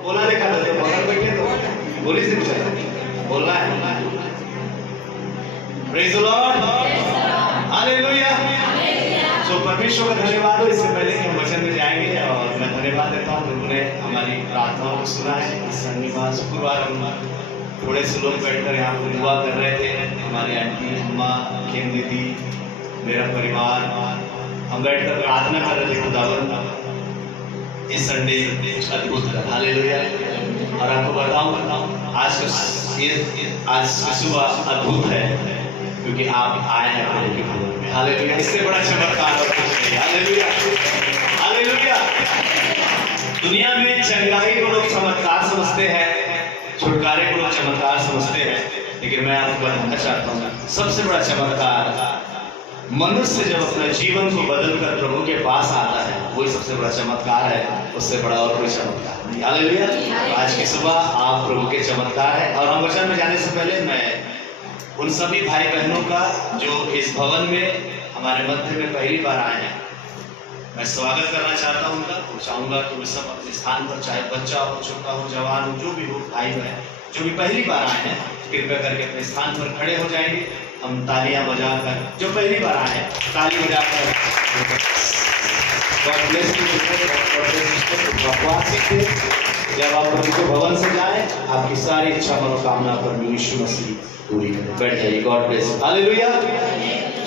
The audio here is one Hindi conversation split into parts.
बोला देखा था तो बोला बैठे तो बोली से पूछा बोलना है। Praise the Lord, hallelujah. So परमेश्वर का धन्यवाद हो। इससे पहले कि हम वचन में जाएंगे और मैं धन्यवाद देता हूँ उन्होंने हमारी प्रार्थनाओं को सुना है। इस शनिवार शुक्रवार हम थोड़े से लोग बैठकर यहाँ पर दुआ कर रहे थे। हमारी आंटी अम्मा खेम दीदी मेरा परिवार हम बैठकर प्रार्थना कर रहे थे। खुदावन इस संडे अद्भुत है, हालेलुया। और आपको बताऊं आज का सुबह अद्भुत है क्योंकि आप आए हैं प्रभु के भवन में, हालेलुया। इससे बड़ा चमत्कार और कुछ नहीं, हालेलुया हालेलुया। दुनिया में चंगाई को लोग चमत्कार समझते हैं, छुटकारे को लोग चमत्कार समझते हैं, लेकिन मैं आपको बताना चाहता हूँ सबसे बड़ा चमत्कार मनुष्य जब अपने जीवन को बदलकर प्रभु के पास आता है, वही सबसे बड़ा चमत्कार है। उससे बड़ा और कोई चमत्कार नहीं, हालेलुया। आज की सुबह आप प्रभु के चमत्कार है। और हम वचन में जाने से पहले मैं उन सभी भाई बहनों का जो इस भवन में हमारे मध्य में पहली बार आए हैं, मैं स्वागत करना चाहता हूँ उनका। चाहूंगा कि वे सब अपने स्थान पर, चाहे बच्चा हो, छोटा हो, जवान हो, जो भी हो, भाई बहन जो भी पहली बार आए हैं, कृपया करके अपने स्थान पर खड़े हो जाएंगे। हम तालियां बजाकर, जो पहली बार आए हैं ताली बजाकर जब आप प्रभु के भवन से जाएं, आपकी सारी इच्छा मनोकामना पर यीशु मसीह पूरी करें। बैठ जाइए, गॉड ब्लेस, हालेलुया।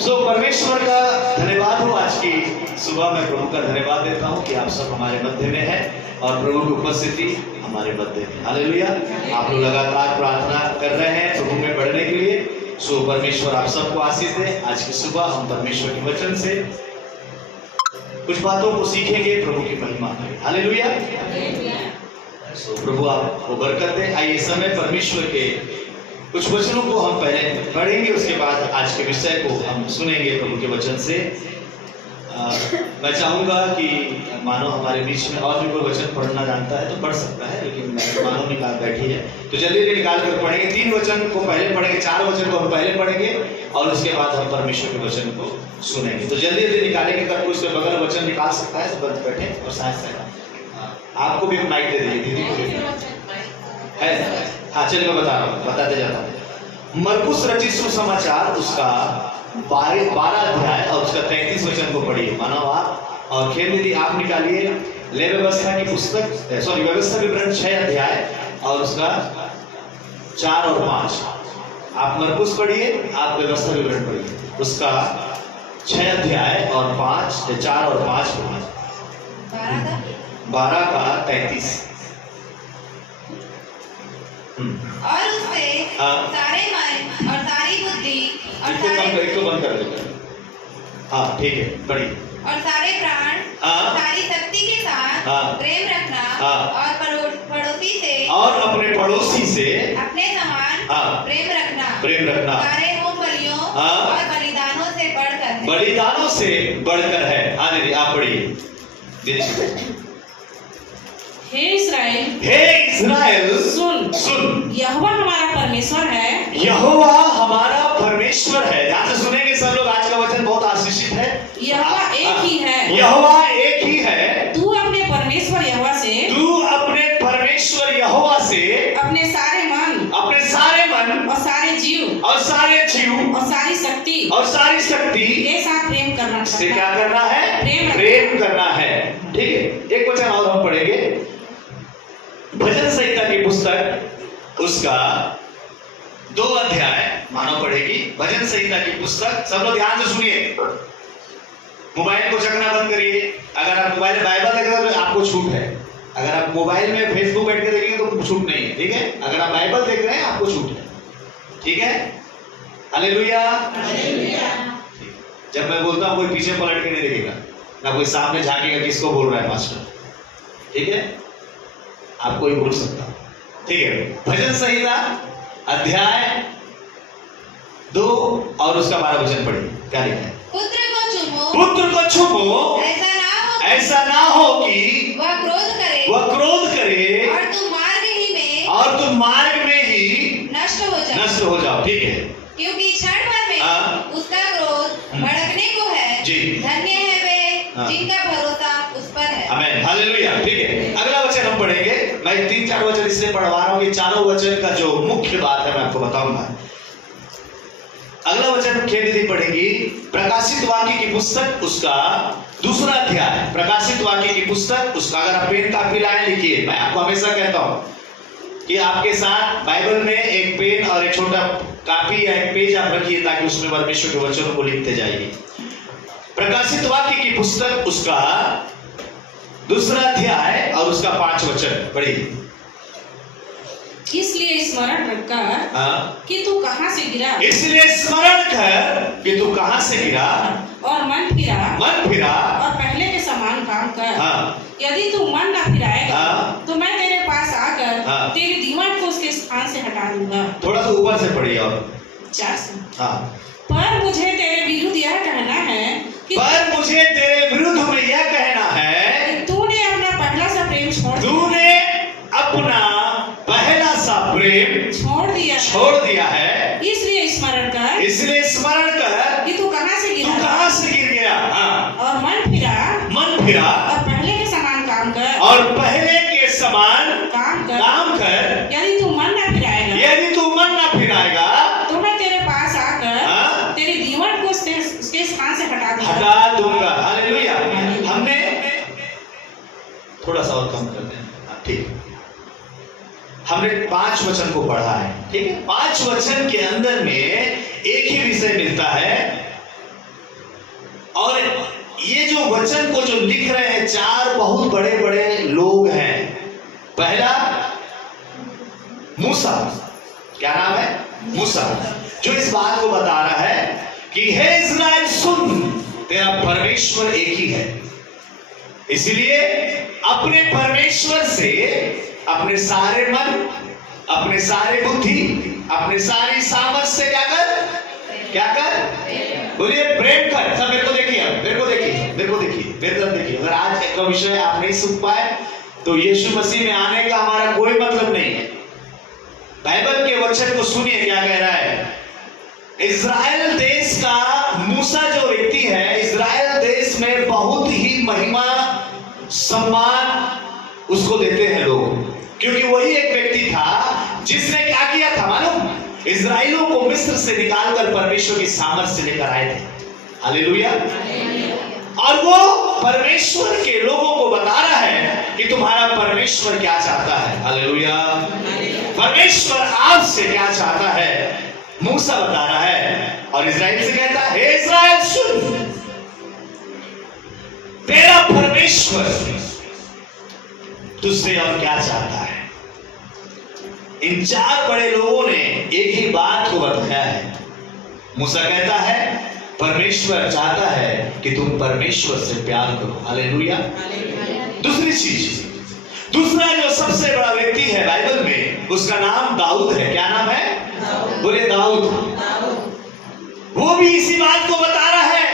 सो परमेश्वर का धन्यवाद हो। आज की सुबह मैं प्रभु का धन्यवाद देता हूँ कि आप सब हमारे मध्य में हैं और प्रभु की उपस्थिति हमारे मध्य में, हालेलुया। आप लोग लगातार प्रार्थना कर रहे हैं प्रभु में बढ़ने के लिए। सो परमेश्वर आप सबको आशीष दे। आज की सुबह हम परमेश्वर के वचन से कुछ बातों को सीखेंगे, प्रभु की महिमा करें, हालेलुया। सो प्रभु आपको बरकत दे। आइए इस समय परमेश्वर के कुछ वचनों को हम पहले पढ़ेंगे, उसके बाद आज के विषय को हम सुनेंगे प्रभु के वचन से। मैं चाहूंगा कि मानो हमारे बीच में और भी कोई वचन पढ़ना जानता है तो पढ़ सकता है, लेकिन मानो निकाल बैठी है तो जल्दी निकाल कर पढ़ेंगे। 3 वचन को पहले पढ़ेंगे, 4 वचन को हम पहले पढ़ेंगे और उसके बाद हम परमेश्वर के वचन को सुनेंगे। तो जल्दी जल्दी निकालेंगे। अगर कोई उसके बगल वचन निकाल सकता है तो बंद बैठे और साथ साथ आपको भी माइक दे दीजिए, दीदी को है। हाँ चलिए मैं बता रहा हूँ, बताते जाता हूँ। मरकुस रचित सुसमाचार उसका 12 अध्याय और उसका 33 वचन को पढ़िए। मानो आप और खेल दीदी आप निकालिए ले व्यवस्था की पुस्तक, सॉरी व्यवस्था विवरण 6 अध्याय और उसका 4 और 5। आप मरकुस पढ़िए, आप व्यवस्था विवरण पढ़िए, उसका 6 अध्याय और 4 और 5 पढ़िए। 12 का 33। और उससे सारे मन और सारी बुद्धि और एक तो बंद कर देते हैं। हाँ ठीक है, बढ़िए। और सारे प्राण और सारी शक्ति के साथ प्रेम रखना और अपने पड़ोसी से अपने समान प्रेम रखना सारे होम बलियों और बलिदानों से बढ़कर है। हाँ दीदी आप पढ़िए। हे इस्राएल सुन, यहोवा हमारा परमेश्वर है। यहोवा हमारा परमेश्वर है। ध्यान से सुनेंगे सब लोग। आज का वचन बहुत आशीषित है। यहोवा एक ही है। यहोवा एक ही है। तू अपने परमेश्वर यहोवा से अपने सारे मन और सारे जीव और सारी शक्ति के साथ प्रेम करना से क्या करना है? प्रेम करना है। ठीक है, एक वचन और हम पढ़ेंगे। भजन संहिता की पुस्तक उसका 2 अध्याय मानो पढ़ेगी। भजन संहिता की पुस्तक, सब लोग ध्यान से सुनिए। मोबाइल को चकना बंद करिए। अगर आप मोबाइल में बाइबल देख रहे हो तो आपको छूट है। अगर आप मोबाइल में फेसबुक बैठ के देखेंगे तो छूट नहीं है, ठीक है। अगर आप बाइबल देख रहे हैं आपको छूट है, ठीक है, हालेलुया। जब मैं बोलता हूं कोई पीछे पलट के नहीं देखेगा, ना कोई सामने झांकेगा किसको बोल रहा है मास्टर, ठीक है। आपको ही बोल सकता, ठीक है। भजन संहिता अध्याय 2 और उसका 12 वचन पढ़िए। क्या लिखा है? पुत्र को चूमो ऐसा ना हो कि वह क्रोध करे और तुम मार्ग में ही नष्ट हो जाओ, ठीक है। क्योंकि क्षण भर में उसका क्रोध भड़कने को है। धन्य है वे जिनका भरोसा उस पर है। आमीन, हालेलुया। ठीक है, अगला वचन हम पढ़ेंगे। मैं मैं 3-4 वचन इसलिए पढ़वा रहा हूं कि चारों वचन का जो मुख्य बात है मैं आपको बताऊंगा। अगला वचन खेल दीदी पढ़ेगी, प्रकाशित वाक्य की पुस्तक उसका 2 अध्याय, प्रकाशित वाक्य की पुस्तक उसका, अगर आप पेन कापी लाए लिखिए। मैं आपको हमेशा कहता हूं कि आपके साथ बाइबल में एक पेन और एक छोटा कापी या एक पेज आप रखिए ताकि उसमें परमेश्वर के वचनों को लिखते जाइए। प्रकाशित वाक्य की पुस्तक उसका 2 अध्याय और उसका 5 वचन पढ़िए। इसलिए स्मरण रखकर कि तू कहां से गिरा, इसलिए स्मरण कर कि तू कहां से गिरा और मन फिरा और पहले के समान काम कर। यदि तू मन न फिराएगा तो मैं तेरे पास आकर तेरी दीवार को उसके स्थान से हटा दूंगा। थोड़ा सा ऊपर से पढ़िए और 4 से। पर मुझे तेरे विरुद्ध यह कहना है कि तूने अपना पहला सा प्रेम छोड़ दिया है। इसलिए स्मरण कर कि तू कहां से गिर गया और मन फिरा और पहले के समान काम कर। यदि तू मन न फिराएगा तो मैं तेरे पास आकर तेरी दीवार को उसके स्थान से हटा दूंगा। हालेलुया। हमने थोड़ा सा और कम करते हैं, ठीक। हमने 5 वचन को पढ़ा है, ठीक है। 5 वचन के अंदर में एक ही विषय मिलता है, और ये जो वचन को जो लिख रहे हैं 4 बहुत बड़े बड़े लोग हैं। पहला मूसा, क्या नाम है? मूसा, जो इस बात को बता रहा है कि हे इस्राएल सुन, तेरा परमेश्वर एक ही है, इसलिए अपने परमेश्वर से अपने सारे मन, अपने सारे बुद्धि, अपने सारी सामर्थ से क्या कर बोलिए, प्रेम कर। सब मेरे को देखिए, मेरे को देखिए। अगर आज का विषय आप नहीं सुन पाए तो यीशु मसीह में आने का हमारा कोई मतलब नहीं है। बाइबल के वचन को सुनिए क्या कह रहा है। इज़राइल देश का मूसा जो व्यक्ति है, इज़राइल देश में बहुत ही महिमा सम्मान उसको देते हैं लोग, क्योंकि वही एक व्यक्ति था जिसने क्या किया था मालूम? इज़राइलों को मिस्र से निकालकर परमेश्वर की सामर्थ से लेकर आए थे। हालेलुया। और वो परमेश्वर के लोगों को बता रहा है कि तुम्हारा परमेश्वर क्या चाहता है। हालेलुया। परमेश्वर आपसे क्या चाहता है, मूसा बता रहा है, और इज़राइल से कहता है हे इज़राइल सुन, तेरा परमेश्वर तुझसे और क्या चाहता है। इन 4 बड़े लोगों ने एक ही बात को बताया है। मूसा कहता है परमेश्वर चाहता है कि तुम परमेश्वर से प्यार करो। हालेलुया। दूसरी चीज, दूसरा जो सबसे बड़ा व्यक्ति है बाइबल में, उसका नाम दाऊद है। क्या नाम है? बोले दाऊद। वो भी इसी बात को बता रहा है,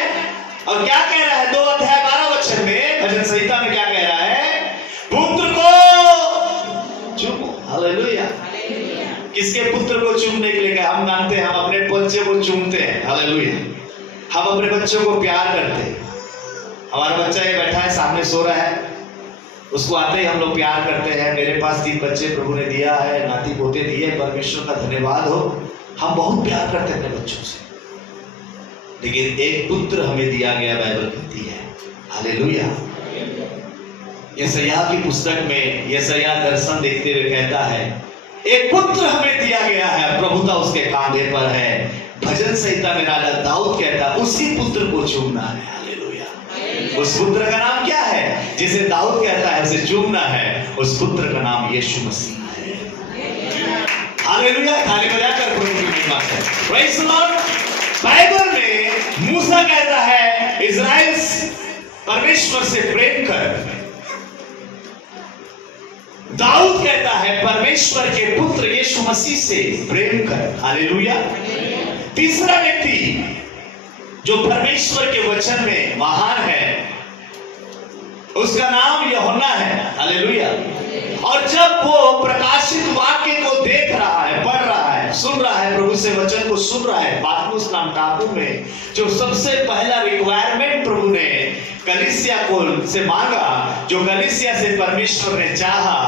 और क्या कह रहा है 2 अध्याय 12 वचन में, भजन संहिता में क्या कह रहा है? पुत्र को चूमो। हालेलुया। किसके पुत्र को चूमने के लिए कहा? हम मानते हैं, हम अपने बच्चे को चूमते हैं। हालेलुया। हम अपने बच्चों को प्यार करते हैं। हमारा बच्चा ये बैठा है सामने सो रहा है, उसको आते ही हम लोग प्यार करते हैं। मेरे पास 3 बच्चे प्रभु ने दिया है, नाती पोते दिए, परमेश्वर का धन्यवाद हो। हम बहुत प्यार करते हैं अपने बच्चों से, लेकिन एक पुत्र हमें दिया गया, बाइबल कहती है। हालेलुया। यशायाह की पुस्तक में यशायाह दर्शन देखते हुए कहता है एक पुत्र हमें दिया गया है, प्रभुता उसके कांधे पर है। भजन संहिता में राजा दाऊद कहता है उसी पुत्र को चूमना है। हालेलुया। उस पुत्र का नाम क्या है जिसे दाऊद कहता है उसे चूमना है? उस पुत्र का नाम यीशु मसीह है। हालेलुया। ताली बजाकर प्रभु की महिमा करें। Praise the Lord. बाइबल में मूसा कहता है इज़राइल परमेश्वर से प्रेम कर, दाऊद कहता है परमेश्वर के पुत्र यीशु मसीह से प्रेम कर। हालेलुया। तीसरा व्यक्ति जो परमेश्वर के वचन में महान है, उसका नाम यूहन्ना है। हालेलुया। और जब वो प्रकाशित वाक्य को देख रहा है, पढ़ रहा है, सुन रहा है, प्रभु से वचन को सुन रहा है, पातमुस नाम टापू में जो सबसे पहला रिक्वायरमेंट प्रभु ने कलीसिया को से मांगा, जो कलीसिया से परमेश्वर ने चाहा,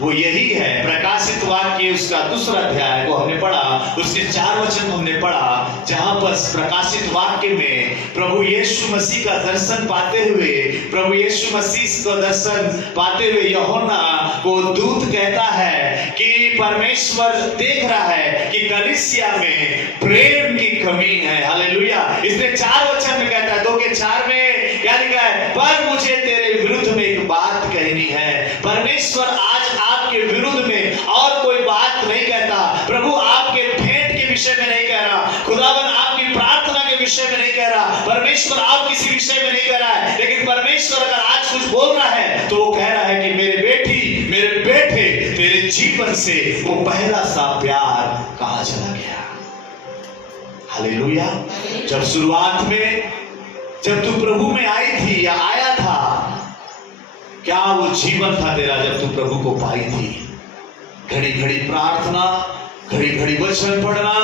वो यही है। प्रकाशित वाक्य उसका दूसरा अध्याय को हमने पढ़ा, उसके 4 वचन हमने पढ़ा, जहां पर प्रकाशित वाक्य में प्रभु यीशु मसीह का दर्शन पाते हुए, प्रभु यीशु मसीह का दर्शन पाते हुए यूहन्ना को दूत कहता है कि परमेश्वर देख रहा है कि कलीसिया में प्रेम की कमी है। हालेलुया। इसलिए 4 वचन में कहता है, 2 के 4 में क्या लिखा है? पर मुझे तेरे विरुद्ध में एक बात कहनी है। परमेश्वर आज आपके विरुद्ध में और कोई बात नहीं कहता। प्रभु आपके भेंट के विषय में नहीं कह रहा, खुदावन आपकी प्रार्थना के विषय में नहीं कह रहा, परमेश्वर आप किसी विषय में नहीं कह रहा है, लेकिन परमेश्वर अगर आज कुछ बोल रहा है तो वो कह रहा है कि मेरे बेटी, मेरे बेटे, तेरे जीवन से वो पहला सा प्यार कहां चला गया। हालेलुया। जब शुरुआत में जब तू प्रभु में आई थी या आया था, क्या वो जीवन था तेरा जब तू प्रभु को पाई थी? घड़ी घड़ी प्रार्थना, घड़ी घड़ी वचन पढ़ना,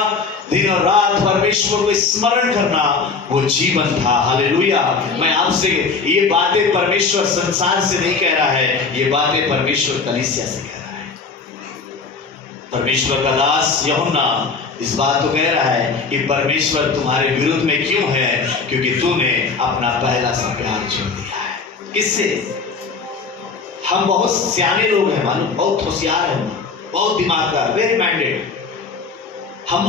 दिन और रात परमेश्वर को स्मरण करना, वो जीवन था। हालेलुया। मैं आपसे ये बातें परमेश्वर संसार से नहीं कह रहा है, ये बातें परमेश्वर कलीसिया से कह रहा है। परमेश्वर का दास यूहन्ना इस बात को कह रहा है कि परमेश्वर तुम्हारे विरुद्ध में क्यों है? क्योंकि तूने अपना पहला सा प्यार छोड़ दिया है। किससे? हम बहुत सियाने लोग हैं, मालूम, बहुत होशियार हैं, बहुत दिमागदार, वेरी माइंडेड। हम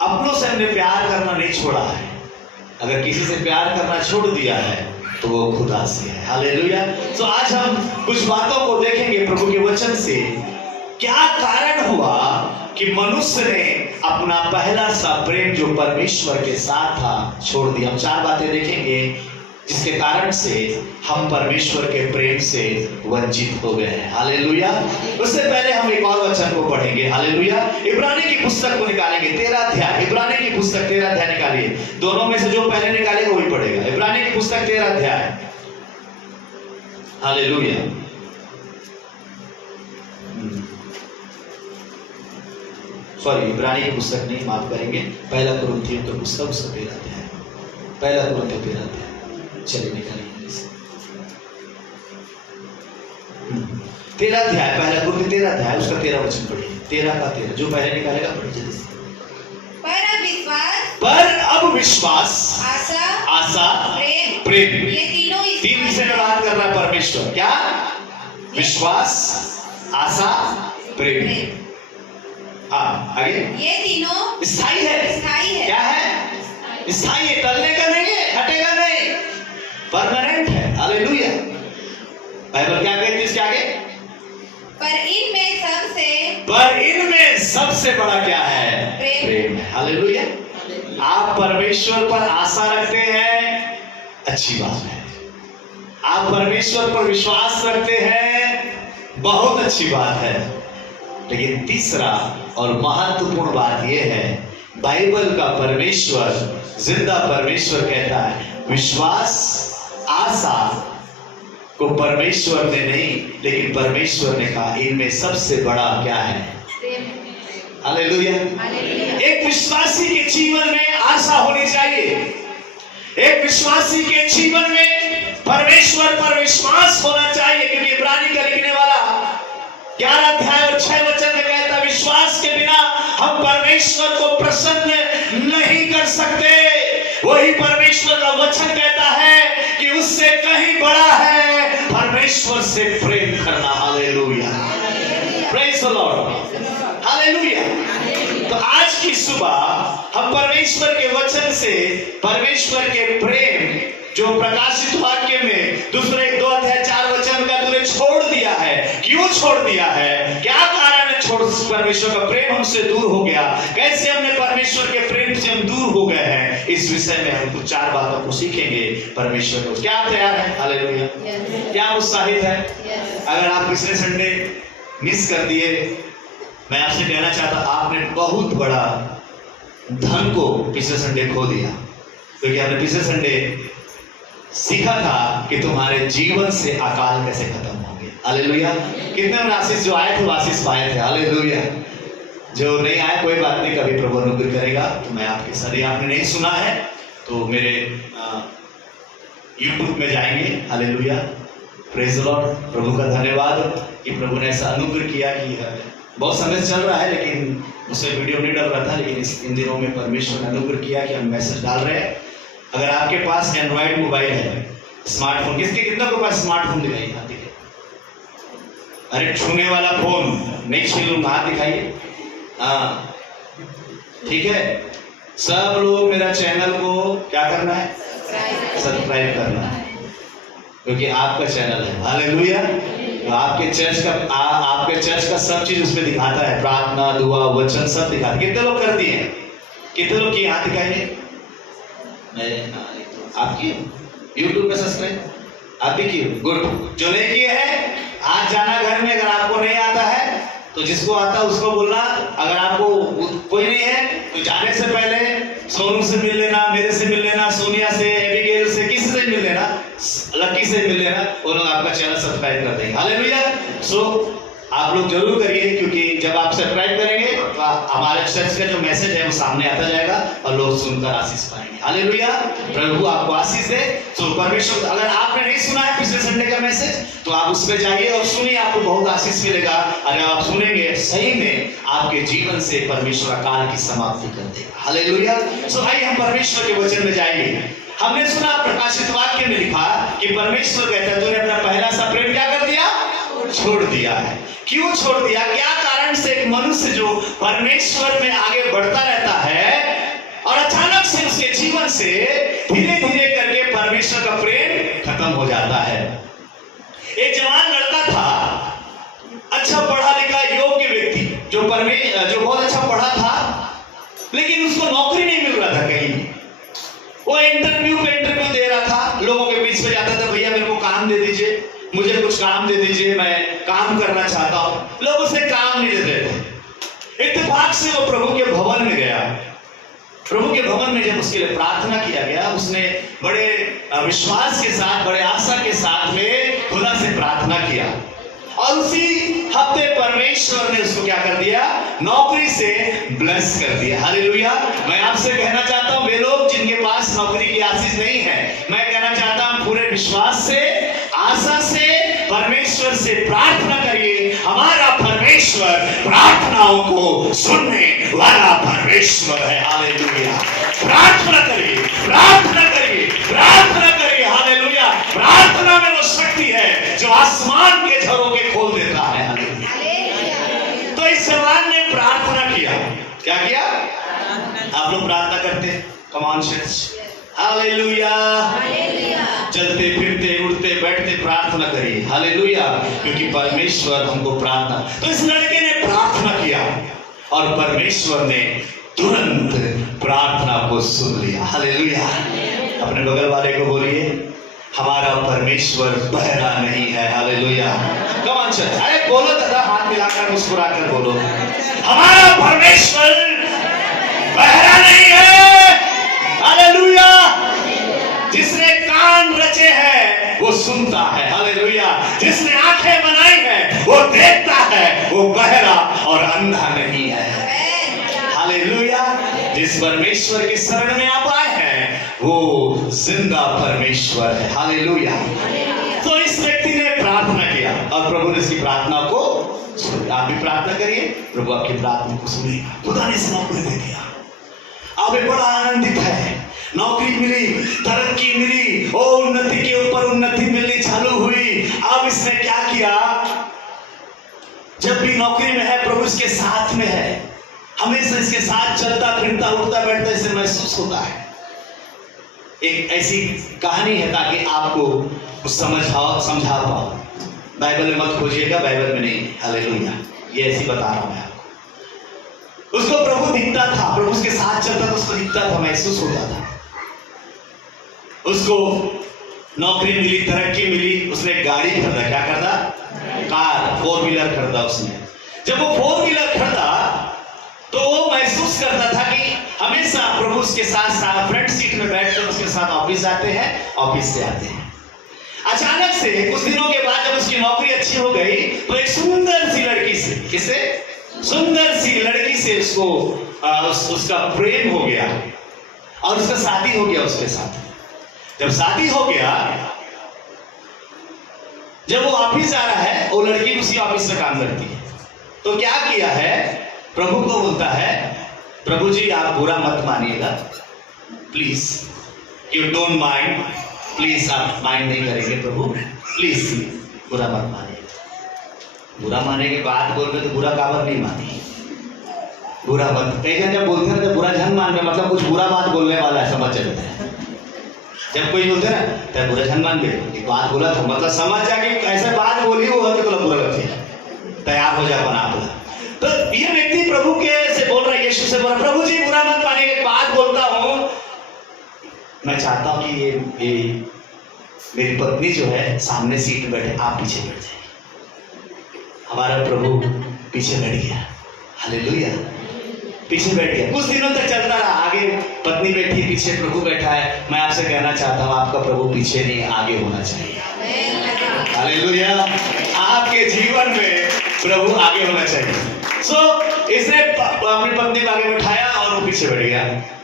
अपनों से हमने प्यार करना नहीं छोड़ा है। अगर किसी से प्यार करना छोड़ दिया है तो वो खुदा से है। हालेलुया। तो आज हम कुछ बातों को देखेंगे प्रभु के वचन से। क्या कारण हुआ कि मनुष्य ने अपना पहला सा प्रेम जो परमेश्वर के साथ था छोड़ दिया? हम 4 बातें देखेंगे जिसके कारण से हम परमेश्वर के प्रेम से वंचित हो गए हैं। हालेलुया। उससे पहले हम एक और वचन को पढ़ेंगे। हालेलुया। इब्रानी की पुस्तक को निकालेंगे, 13 अध्याय। इब्रानी की पुस्तक 13 अध्याय निकालिए। दोनों में से जो पहले निकालेगा वही पढ़ेगा। इब्रानी की पुस्तक 13 अध्याय। हालेलुया। सॉरी, इब्रानी की पुस्तक नहीं, माफ करेंगे, पहला कुरिन्थियों की पुस्तक उसका 13 अध्याय। पहला कुरिन्थियों 13 अध्याय। चलिए निकालिए 13 अध्याय, पहला कुरिन्थियों 13 अध्याय, उसका 13 वचन पढ़िए। 13 का 13, जो पहले निकालेगा पढ़िए जल्दी से। पर अब विश्वास, आशा, प्रेम, ये तीन से बात कर रहा है परमेश्वर। क्या? विश्वास, आशा, प्रेम। हाँ, आगे। ये तीनों स्थायी है। क्या है? स्थायी है, टलने का नहीं है, हटेगा नहीं, परमानेंट है। हालेलुया। बाइबल क्या कहती है इसके आगे? पर इनमें सबसे बड़ा क्या है? प्रेम है। हालेलुया। आप परमेश्वर पर आशा रखते हैं, अच्छी बात है। आप परमेश्वर पर विश्वास रखते हैं, बहुत अच्छी बात है। लेकिन तीसरा और महत्वपूर्ण बात यह है, बाइबल का परमेश्वर, जिंदा परमेश्वर कहता है, विश्वास, आशा को परमेश्वर ने नहीं, लेकिन परमेश्वर ने कहा इनमें सबसे बड़ा क्या है? हालेलुया। एक विश्वासी के जीवन में आशा होनी चाहिए। एक विश्वासी के जीवन में परमेश्वर पर विश्वास होना चाहिए, क्योंकि इब्रानी का लिखने वाला 11 अध्याय और 6 वचन में कहता है, विश्वास के बिना हम परमेश्वर को प्रसन्न नहीं कर सकते। वही परमेश्वर का वचन कहता है कि उससे कहीं बड़ा है परमेश्वर से प्रेम करना। Hallelujah. Praise the Lord. Hallelujah. तो आज की सुबह हम परमेश्वर के वचन से परमेश्वर के प्रेम जो प्रकाशित वाक्य में दूसरे 2 अध्याय 4 वचन का तूने छोड़ दिया है, क्यों छोड़ दिया है? क्या कारण है छोड़? परमेश्वर का प्रेम हमसे दूर हो गया। कैसे हमने परमेश्वर के प्रेम से हम दूर हो गए हैं, इस विषय में हम कुछ 4 बातों को सीखेंगे परमेश्वर को। क्या तैयार है? हालेलुया। क्या उत्साहित है? अगर आप पिछले संडे मिस कर दिए, मैं आपसे कहना चाहता, आपने बहुत बड़ा धन को पिछले संडे खो दिया, क्योंकि आपने पिछले संडे सीखा था कि तुम्हारे जीवन से अकाल कैसे खत्म होंगे। हालेलुया। कितने आशीष जो आए थे वो आशीष पाए थे। हालेलुया। जो नहीं आए कोई बात नहीं, कभी प्रभु अनुग्रह करेगा तो मैं आपके साथ। आपने नहीं सुना है तो मेरे YouTube में जाएंगे। हालेलुया। Praise the Lord. प्रभु का धन्यवाद। कि प्रभु ने ऐसा अनुग्रह किया कि बहुत समय चल रहा है, लेकिन मुझसे वीडियो नहीं डल रहा था, लेकिन इन दिनों में परमेश्वर ने अनुग्रह किया कि हम मैसेज डाल रहे हैं। अगर आपके पास एंड्रॉइड मोबाइल है, स्मार्टफोन, कितना के पास स्मार्टफोन दिखाइए, हाथ दिखाइए। अरे छूने वाला फोन नहीं छीन लूंगा, हाथ दिखाइए। हाँ ठीक है, सब लोग मेरा चैनल को क्या करना है, सब्सक्राइब करना है, क्योंकि आपका चैनल है। हालेलुया। तो आपके चर्च का सब चीज उसमें दिखाता है, प्रार्थना, दुआ, वचन सब दिखाता है। कितने लोग करती हैं, कितने लोग की हाथ दिखाइए। आपकी YouTube पे सब्सक्राइब आप भी किए, गुड। जो नहीं किए हैं आज जाना घर में, अगर आपको नहीं आता है तो जिसको आता है उसको बोलना, अगर आपको कोई नहीं है तो जाने से पहले सोनू से मिल लेना, मेरे से मिल लेना, सोनिया से, एबिगेल से, किसी से मिल लेना, लकी से मिल लेना, वो लोग आपका चैनल सब्सक्राइब कर देंगे। हालेलुया। सो आप लोग जरूर करिए, क्योंकि जब आप सब्सक्राइब करेंगे तो हमारे चर्च का जो मैसेज है वो सामने आता जाएगा और लोग सुनकर आशीष पाएंगे। हालेलुया। प्रभु आपको आशीष दे। तो परमेश्वर, अगर आपने नहीं सुना है पिछले संडे का मैसेज तो आप उस पर जाइए और सुनिए, आपको बहुत आशीष मिलेगा। अगर आप सुनेंगे सही में आपके जीवन से परमेश्वर काल की समाप्ति कर देगा। हालेलुया। सो भाई हम परमेश्वर के वचन में जाएंगे। हमने सुना प्रकाशित वाक्य में लिखा कि परमेश्वर कहता है तूने अपना पहला सा प्रेम क्या कर दिया, छोड़ दिया है। क्यों छोड़ दिया, क्या कारण से एक मनुष्य जो परमेश्वर में आगे बढ़ता रहता है और अचानक से उसके जीवन से धीरे धीरे करके परमेश्वर का प्रेम खत्म हो जाता है। एक जवान लड़का था, अच्छा पढ़ा लिखा योग्य व्यक्ति, जो बहुत अच्छा पढ़ा था, लेकिन उसको नौकरी नहीं मिल रहा था कहीं। वो इंटरव्यू दे रहा था, लोगों के बीच में जाता था, भैया मेरे को काम दे दीजिए, मुझे कुछ काम दे दीजिए, मैं काम करना चाहता हूं। लोग उसे काम नहीं दे रहे थे। इत्तेफाक से वो प्रभु के भवन में गया। प्रभु के भवन में जब उसके लिए प्रार्थना किया गया, उसने बड़े विश्वास के साथ, बड़े आशा के साथ में खुदा से प्रार्थना किया और उसी हफ्ते परमेश्वर ने उसको क्या कर दिया, नौकरी से ब्लेस कर दिया। हालेलुया। मैं आपसे कहना चाहता हूं, वे लोग जिनके पास नौकरी की आशीष नहीं है, मैं कहना चाहता हूं पूरे विश्वास से, आशा से परमेश्वर से प्रार्थना करिए। हमारा परमेश्वर प्रार्थनाओं को सुनने वाला परमेश्वर है। हालेलुया। प्रार्थना करिए, प्रार्थना करिए, प्रार्थना करिए। हालेलुया। प्रार्थना में वो शक्ति है जो आसमान के झरोखे खोल देता है। हालेलुया। तो इस जवान ने प्रार्थना किया। क्या किया? आप लोग प्रार्थना करते हैं? Come on church. हालेलुया। चलते फिरते उठते बैठते प्रार्थना करिए। हालेलुया। क्योंकि परमेश्वर हमको प्रार्थना, तो इस लड़के ने प्रार्थना किया और परमेश्वर ने तुरंत प्रार्थना को सुन लिया। हालेलुया। अपने बगल वाले को बोलिए, हमारा परमेश्वर बहरा नहीं है। हालेलुया। Come on church. अरे बोलो दादा, हाथ मिलाकर मुस्कुराकर बोलो, हमारा परमेश्वर बहरा नहीं है। हालेलुया। जिसने कान रचे हैं वो सुनता है। हालेलुया। जिसने आंखें बनाई है वो देखता है, वो बहरा और अंधा नहीं है। हालेलुया। जिस परमेश्वर के शरण में आप आए हैं वो जिंदा परमेश्वर है। हालेलुया। तो इस व्यक्ति ने प्रार्थना किया और प्रभु ने इसकी प्रार्थना को सुना। आप भी प्रार्थना करिए, प्रभु आपकी प्रार्थना को सुनेगा। खुदा ने इसे नौकरी दे दिया। आप बड़ा आनंदित है, नौकरी मिली, तरक्की मिली, और उन्नति के ऊपर उन्नति मिलनी चालू हुई। अब इसने क्या किया, जब भी नौकरी में है प्रभु इसके साथ में है, हमेशा इसके साथ चलता फिरता उठता बैठता इसे महसूस होता है। एक ऐसी कहानी है ताकि आपको कुछ समझा पाओ। बाइबल में मत खोजिएगा, बाइबल में नहीं। हालेलुया। ये ऐसी बता रहा हूं मैं आपको। उसको प्रभु दिखता था, प्रभु उसके साथ चलता था, उसको दिखता था, महसूस होता था। उसको नौकरी मिली, तरक्की मिली, उसने गाड़ी खरीदा। क्या खरीदा? कार, 4 व्हीलर खरीदा उसने। जब वो 4 व्हीलर खरीदा तो वो महसूस करता था कि हमेशा प्रभु उसके साथ फ्रंट सीट में बैठकर उसके साथ ऑफिस जाते हैं, ऑफिस से आते हैं। अचानक से कुछ दिनों के बाद जब उसकी नौकरी अच्छी हो गई तो एक सुंदर सी लड़की से, किसे? सुंदर सी लड़की से उसको उसका प्रेम हो गया और उसका शादी हो गया उसके साथ। जब शादी हो गया, जब वो ऑफिस जा रहा है, वो लड़की उसी ऑफिस में काम करती है, तो क्या किया है, प्रभु को बोलता है, प्रभु जी आप बुरा मत मानिएगा, please you don't mind, please आप माइंड नहीं करेंगे प्रभु, प्लीज बुरा मत मानिएगा। बुरा माने के बाद बोल रहे तो बुरा काबर नहीं मानी, बुरा मत, कई जन जब बोलते हैं तो बुरा झन मान रहे, मतलब कुछ बुरा बात बोलने वाला है, समझ चलते हैं। जब कोई बोलते ना तो बुरा झन मान गए, एक बात बोला तो मतलब समझ जा कि ऐसे बात बोली वो है तो बुरा लग गया, तैयार हो जा बना बोला। तो ये व्यक्ति प्रभु के से बोल रहा है, यीशु से बोल रहा, प्रभु जी बुरा मत मानिए, एक बात बोलता हूँ, मैं चाहता हूँ कि ये मेरी पत्नी जो है सामने सीट में बैठे, आप पीछे बैठ जाइए। हमारा प्रभु पीछे बैठ गया, हालेलुया, पीछे बैठ गया। कुछ दिनों तक चलता रहा, आगे पत्नी बैठी, पीछे प्रभु बैठा है। मैं आपसे कहना चाहता हूँ आपका प्रभु पीछे नहीं आगे होना चाहिए, हालेलुया। आपके जीवन में प्रभु आगे होना चाहिए। इसने अपनी पत्नी को आगे बैठाया और वो पीछे बैठ गया,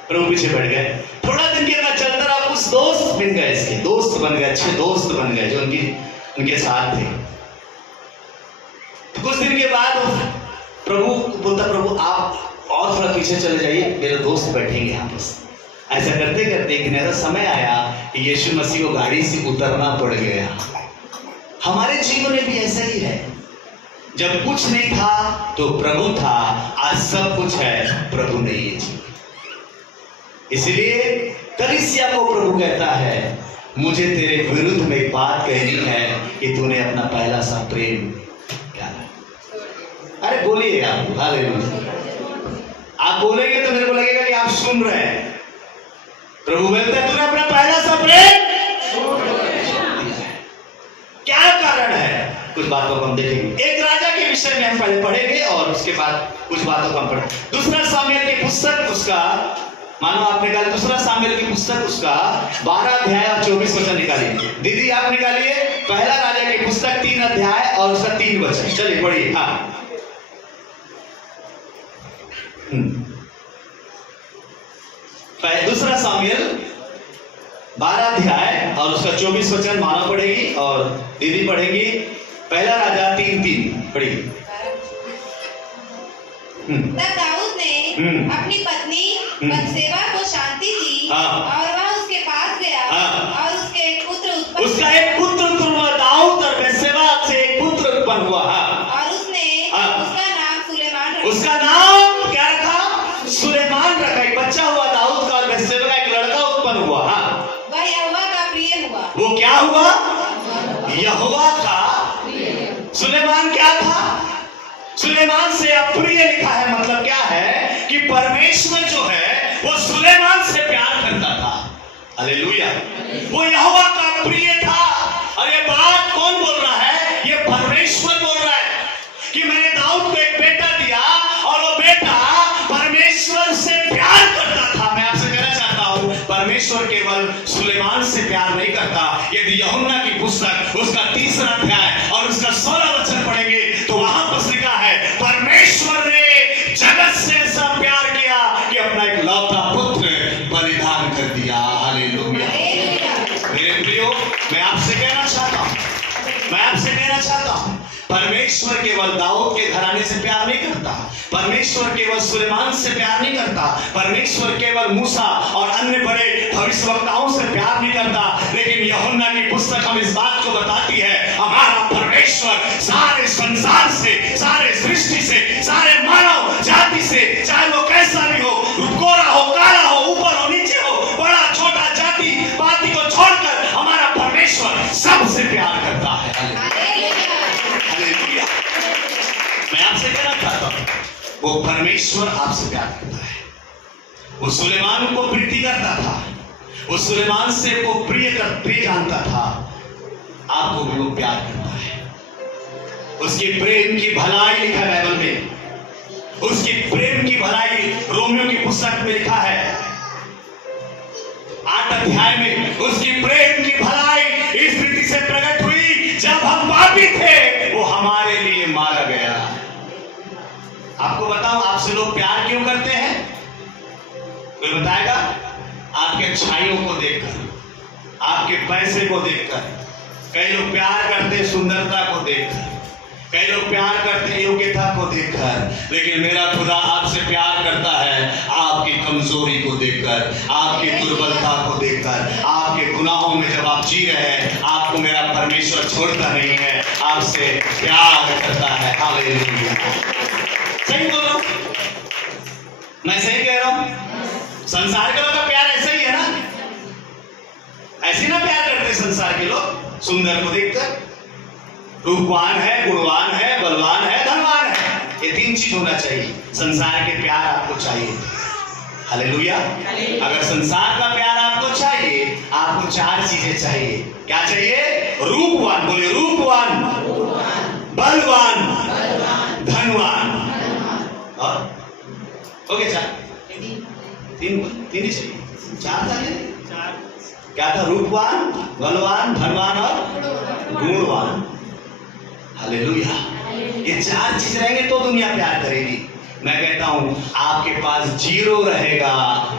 प्रभु पीछे बैठ गए। थोड़ा दिन के बाद चलता रहा, कुछ दोस्त बन गए, इसके दोस्त बन गए, अच्छे दोस्त बन गए जो उनके साथ थे। तो कुछ दिन के बाद प्रभु बोलता, प्रभु आप और थोड़ा पीछे चले जाइए, मेरे दोस्त बैठेंगे यहाँ पर। ऐसा करते करते एक ऐसा समय आया कि यीशु मसीह को गाड़ी से उतरना पड़ गया। हमारे जीवन में भी ऐसा ही है, जब कुछ नहीं था तो प्रभु था, आज सब कुछ है, प्रभु नहीं है जीवन। इसलिए कलीसिया को प्रभु कहता है, मुझे तेरे विरुद्ध में एक बात कहनी है कि तूने अपना पहला सा प्रेम क्या है। अरे बोलिए आप, हालेलुया। आप बोलेंगे तो मेरे को लगेगा कि आप सुन रहे हैं। प्रभु बोलता है, तूने अपना पहला सा प्रेम क्या कारण है? कुछ बातों को हम देखेंगे। एक राजा के विषय में हम पहले पढ़ेंगे और उसके बाद कुछ बातों को हम पढ़ेंगे। दूसरा सामुएल की पुस्तक, उसका मानो आप निकालिए, दूसरा सामुएल की पुस्तक उसका 12 अध्याय और 24 वचन निकालिए। दीदी आप निकालिए, पहला राजा की पुस्तक 3 अध्याय और उसका 3 वचन। चलिए पढ़िए। हाँ, दूसरा सामुएल 12 अध्याय और उसका 24 वचन मानो पढ़ेगी और दीदी पढ़ेगी। पहला राजा 3:3 पढ़ेगी। तब दाऊद ने अपनी पत्नी बत्सेबा को शांति दी और वह उसके पास गया और उसके एक पुत्र उत्पन्न, उसका एक पुत्र उत्पन्न हुआ। दाऊद और बत्सेबा से एक पुत्र उत्पन्न हुआ और उसने उसका नाम सुलेमान रखा। उसका नाम क्या रखा? सुलेमान रखा। एक बच्चा हुआ दाऊद का और बत्सेबा का एक लड़का उत्पन्न हुआ। वह यहोवा का प्रिय हुआ। वो क्या हुआ? यहोवा का। सुलेमान क्या था? सुलेमान से अप्रिय लिखा है, मतलब क्या है कि परमेश्वर जो है वो सुलेमान से प्यार करता था। हालेलुया। वो यहोवा का प्रिय था। और ये बात कौन बोल रहा है? ये परमेश्वर बोल रहा है कि मैंने दाऊद को एक बेटा दिया और वो बेटा परमेश्वर से प्यार करता था। मैं आपसे कहना चाहता हूं, परमेश्वर केवल सुलेमान से प्यार नहीं करता। यदि यूहन्ना की पुस्तक उसका 3 अध्याय और उसका 16 वचन पढ़ेंगे तो वहां पर लिखा है, परमेश्वर ने जगत से ऐसा प्यार किया कि अपना एक लौता पुत्र बलिदान कर दिया। हालेलुया। मेरे प्रियो, मैं आपसे कहना चाहता हूं, परमेश्वर केवल दाऊद के घराने से प्यार नहीं करता। परमेश्वर केवल सुलेमान से प्यार नहीं करता। परमेश्वर केवल मूसा और अन्य बड़े भविष्यवक्ताओं से प्यार नहीं करता। लेकिन यूहन्ना की पुस्तक हम इस बात को बताती है, हमारा परमेश्वर सारे संसार से, सारे सृष्टि से, सारे मानव जाति से, चाहे वो कैसा भी हो, गोरा हो, काला हो, ऊपर हो, नीचे हो, बड़ा छोटा, जाति पाति को छोड़कर हमारा परमेश्वर सबसे प्यार करता है। हालेलुया। मैं आपसे कहना चाहता हूं, वो परमेश्वर आपसे प्यार करता है। वो सुलेमान को प्रीति करता था, वो सुलेमान से को प्रिय जानता था। आपको भी वो प्यार करता है। उसकी प्रेम की भलाई लिखा है बाइबल में, उसकी प्रेम की भलाई रोमियो की पुस्तक में लिखा है 8 अध्याय में। उसकी प्रेम की भलाई इस रीति से प्रकट हुई, जब हम पापी थे वो हमारे लिए मारा गया। आपको बताऊं, आपसे लोग प्यार क्यों करते हैं? कोई बताएगा? आपके अच्छाइयों को देखकर, आपके पैसे को देखकर, कई लोग प्यार करते सुंदरता को देखकर, कई लोग प्यार करते योग्यता को देखकर, लेकिन मेरा खुदा आपसे प्यार करता है आपकी कमजोरी को देखकर, आपकी दुर्बलता को देखकर, आपके गुनाहों में जब आप जी रहे हैं आपको मेरा परमेश्वर छोड़ता नहीं है, आपसे प्यार करता है। हालेलुया। सही बोल रहा हूं? मैं सही कह रहा हूं? संसार के लोग का प्यार ऐसा ही है ना, ऐसे ना प्यार करते संसार के लोग, सुंदर को देखकर, रूपवान है, गुणवान है, बलवान है, धनवान है, ये 3 चीज होना चाहिए। संसार के प्यार आपको चाहिए। हालेलुया। अगर संसार का प्यार आपको चाहिए, आपको 4 चीजें चाहिए। क्या चाहिए? रूपवान, बोले रूपवान, बलवान, धनवान, और ओके 4, 3 ही चाहिए, 4 चाहिए। क्या था? रूपवान, बलवान, धनवान और गुणवान। हालेलुया। ये 4 चीज रहेंगे तो दुनिया प्यार करेगी। मैं कहता हूं आपके पास 0 रहेगा,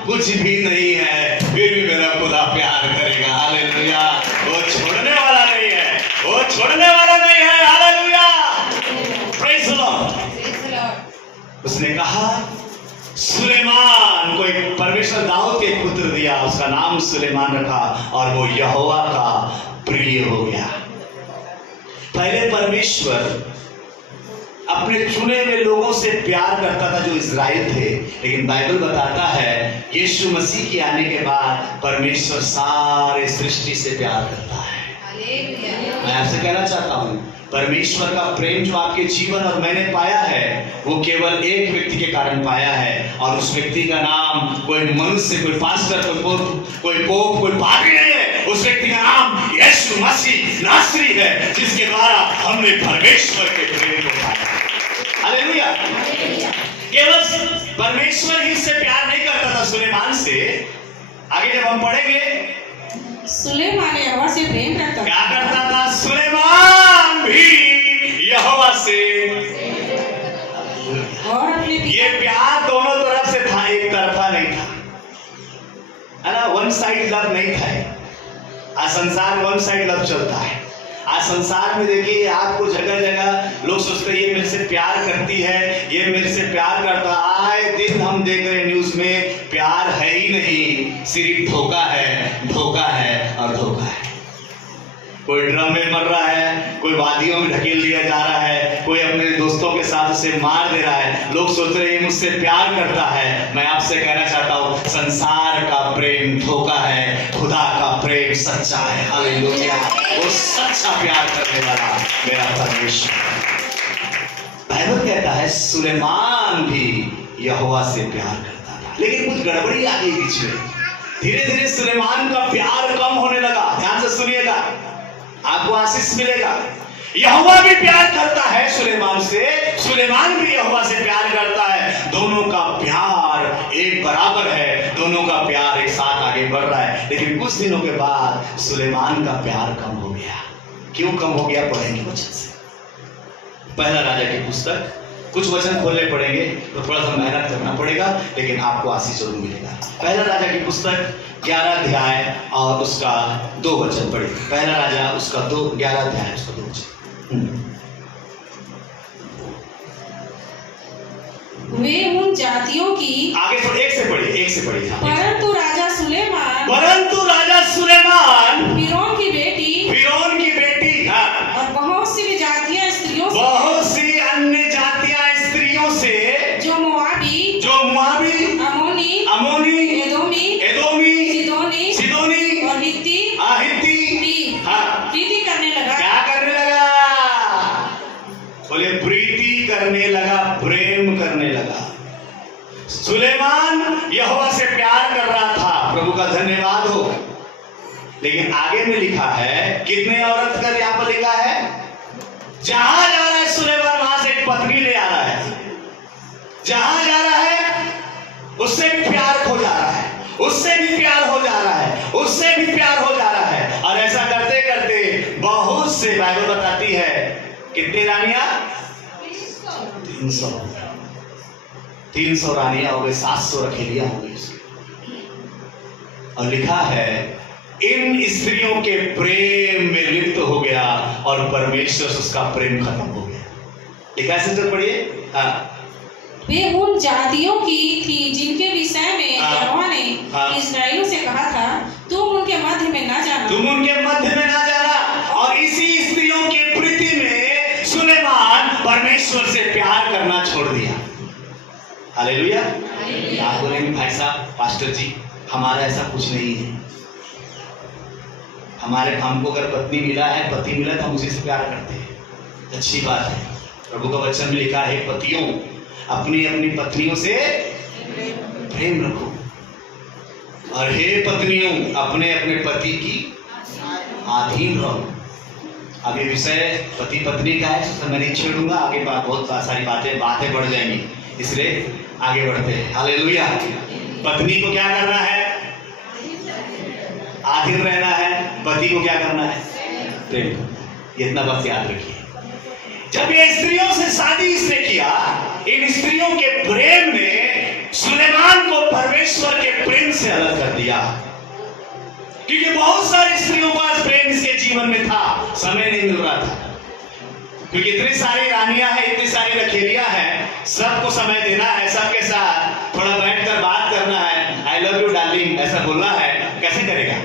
कुछ भी नहीं है, फिर भी मेरा खुदा प्यार करेगा। हालेलुया। वो छोड़ने वाला नहीं है, वो छोड़ने वाला नहीं है। हालेलुया। Praise the Lord. उसने कहा सुलेमान को एक परमेश्वर दाऊद के पुत्र दिया, उसका नाम सुलेमान रखा और वो यहोवा का प्रिय हो गया। पहले परमेश्वर अपने चुने हुए लोगों से प्यार करता था जो इज़राइल थे, लेकिन बाइबल बताता है यीशु मसीह के आने के बाद परमेश्वर सारे सृष्टि से प्यार करता है। मैं आपसे कहना चाहता हूं परमेश्वर का प्रेम जो आपके जीवन और मैंने पाया है वो केवल एक व्यक्ति के कारण पाया है, और उस व्यक्ति का नाम कोई मनुष्य, कोई पास्टर, कोई पोप, कोई पादरी नहीं है। उस व्यक्ति का नाम यीशु मसीह नासरी है, जिसके द्वारा हमने परमेश्वर के प्रेम को पाया। हालेलुया। केवल परमेश्वर ही से प्यार नहीं करता था सुलेमान से। आगे जब हम पढ़ेंगे सुलेमान यहोवा से प्रेम रखता, क्या करता था? सुलेमान भी यहोवा से, और अपने ये प्यार दोनों तरफ से था, एक तरफा नहीं था, है ना, वन साइड लव नहीं था। आज संसार वन साइड लव चलता है। आज संसार में देखिए आपको जगह जगह लोग सोचते हैं ये मेरे से प्यार करती है, ये मेरे से प्यार करता। आए दिन हम देख रहे हैं न्यूज में, प्यार है ही नहीं, सिर्फ धोखा है, धोखा है और धोखा है। कोई ड्रम में मर रहा है, कोई वादियों में ढकेल दिया जा रहा है, कोई अपने दोस्तों के साथ उसे मार दे रहा है। लोग सोच रहे हैं मुझसे प्यार करता है। मैं आपसे कहना चाहता हूँ संसार का प्रेम धोखा है, खुदा का प्रेम सच्चा है। हालेलुया। वो सच्चा प्यार करने वाला मेरा परमेश्वर। बाइबल कहता है सुलेमान भी यहोवा से प्यार करता था, लेकिन कुछ गड़बड़ी आ गई बीच में। धीरे धीरे सुलेमान का प्यार कम होने लगा। ध्यान से सुनिएगा, आपको आशीष मिलेगा। यहोवा भी प्यार करता है सुलेमान से, सुलेमान भी यहोवा से प्यार करता है। दोनों का प्यार एक बराबर है, दोनों का प्यार एक साथ आगे बढ़ रहा है। लेकिन कुछ दिनों के बाद सुलेमान का प्यार कम हो गया। क्यों कम हो गया? पढ़ेंगे वचन से। पहला राजा की पुस्तक, कुछ वचन खोलने पड़ेंगे तो थोड़ा सा मेहनत करना पड़ेगा, लेकिन आपको आशीष जरूर मिलेगा। पहला राजा की पुस्तक 11 अध्याय और उसका 2 वचन पढ़े। पहला राजा उसका 11 अध्याय उसका 2 वचन। वे उन जातियों की, आगे तो एक से पढ़िए। परंतु राजा सुलेमान फिरौन की बेटी, हाँ, और बहुत सी जातियां स्त्रियों से, बहुत सी अन्य जातियां स्त्रियों से, जो मुआबी, अमोनी, एदोमी, सिदोनी और हित्ती प्रीति करने लगा। क्या करने लगा? बोले प्रीति करने लगा, प्रेम करने लगा। सुलेमान यहोवा से प्यार कर रहा था, प्रभु का धन्यवाद हो। लेकिन आगे में लिखा है, कितने औरत का यहाँ पर लिखा है? जहां जा रहा है सुलेमान वहां से एक पत्नी ले आ रहा है। जहां जा रहा है उससे भी प्यार हो जा रहा है, उससे भी प्यार हो जा रहा है, उससे भी प्यार हो जा रहा है। और ऐसा करते करते बहुत से, बाइबल बताती है कितनी रानियां? 300 रानियां हो गई, 700 रखेलियां हो गई उसकी। और लिखा है इन स्त्रियों के प्रेम में लिप्त हो गया और परमेश्वर से उसका प्रेम खत्म हो गया। लिखा है सिस्टर, पढ़िए। हाँ, वे उन जातियों की थी जिनके विषय में यहोवा ने इस्राएलियों से कहा था, तुम उनके मध्य में ना जाना, तुम उनके मध्य में ना जाना। और इसी स्त्रियों के प्रीति में सुलेमान परमेश्वर से प्यार करना छोड़ दिया। हालेलुया। आप बोलेंगे भाई साहब, पास्टर जी, हमारा ऐसा कुछ नहीं है। हमको अगर पत्नी मिला है, पति मिला है, तो हम उसी से प्यार करते हैं। अच्छी बात है। प्रभु का वचन में लिखा है, पतियों अपनी अपनी पत्नियों से प्रेम रखो, और हे पत्नियों अपने अपने पति की अधीन रहो। आगे विषय पति पत्नी का है, तो मैं नहीं छेड़ूंगा। आगे बहुत सारी बातें बढ़ जाएंगी, इसलिए आगे बढ़ते हैं। हालेलुया। पत्नी को क्या करना है? अधीन रहना है। पति को क्या करना है? प्रेम। इतना बस याद रखिए। जब ये स्त्रियों से शादी इसने किया, इन स्त्रियों के प्रेम ने सुलेमान को परमेश्वर के प्रेम से अलग कर दिया। क्योंकि बहुत सारी स्त्रियों का प्रेम इसके जीवन में था, समय नहीं मिल रहा था। क्योंकि इतनी सारी रानियां हैं, इतनी सारी रखेलियां हैं, सबको समय देना है, सबके साथ थोड़ा बैठकर बात करना है, आई लव यू डार्लिंग ऐसा बोलना है। कैसे करेगा?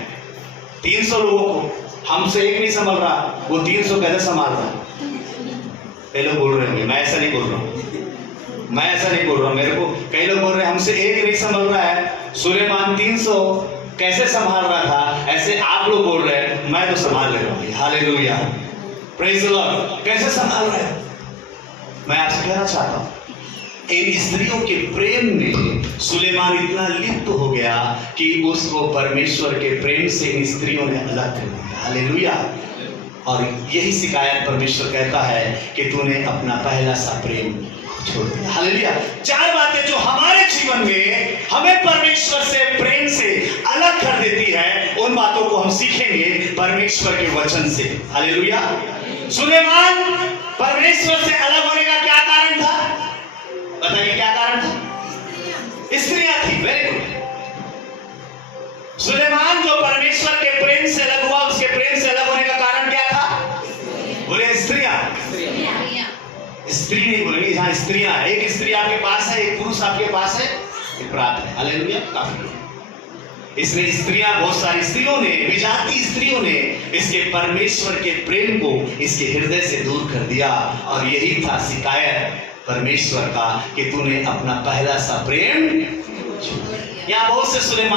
300 लोगों को हमसे एक नहीं संभाल रहा, वो 300 कैसे संभाल रहा? कई लोग बोल रहे होंगे, मैं ऐसा नहीं बोल रहा हूँ, मैं ऐसा नहीं बोल रहा हूँ। मेरे को कई लोग बोल रहे हैं हमसे एक नहीं संभाल रहा है, सुलेमान 300 कैसे संभाल रहा था, ऐसे आप लोग बोल रहे हैं, मैं तो संभाल ले रहा हूँ। Hallelujah, praise the Lord. कैसे संभाल रहे हैं? मैं आपसे कहना चाहता हूँ, इन स्त्रियों के प्रेम में सुलेमान इतना लिप्त हो गया कि उसको परमेश्वर के प्रेम से इन स्त्रियों ने अलग कर दिया। हालेलुया। और यही शिकायत परमेश्वर कहता है कि तूने अपना पहला सा प्रेम छोड़ दिया। हालेलुया। 4 बातें जो हमारे जीवन में हमें परमेश्वर से प्रेम से अलग कर देती है, उन बातों को हम सीखेंगे परमेश्वर के वचन से। हालेलुया। सुलेमान परमेश्वर से अलग होने का क्या कारण था? बताइए, क्या कारण था? स्त्रियां थी। Very good. सुलेमान जो परमेश्वर के प्रेम से अलग हुआ, उसके प्रेम से अलग होने का कारण क्या था? बोले स्त्रियां। स्त्री नहीं बोलेंगे, यहाँ स्त्रियां। एक स्त्री आपके पास है, एक पुरुष आपके पास है, एक प्राप्त है। हालेलुया। काफी। इसलिए स्त्रियां, बहुत सारी स्त्रियों ने, विजाती स्त्रियों ने इसके परमेश्वर के प्रेम को इसके हृदय से दूर कर दिया। और यही था शिकायत परमेश्वर का कि तूने अपना पहला सा प्रेम। यहाँ बहुत से सुलेमान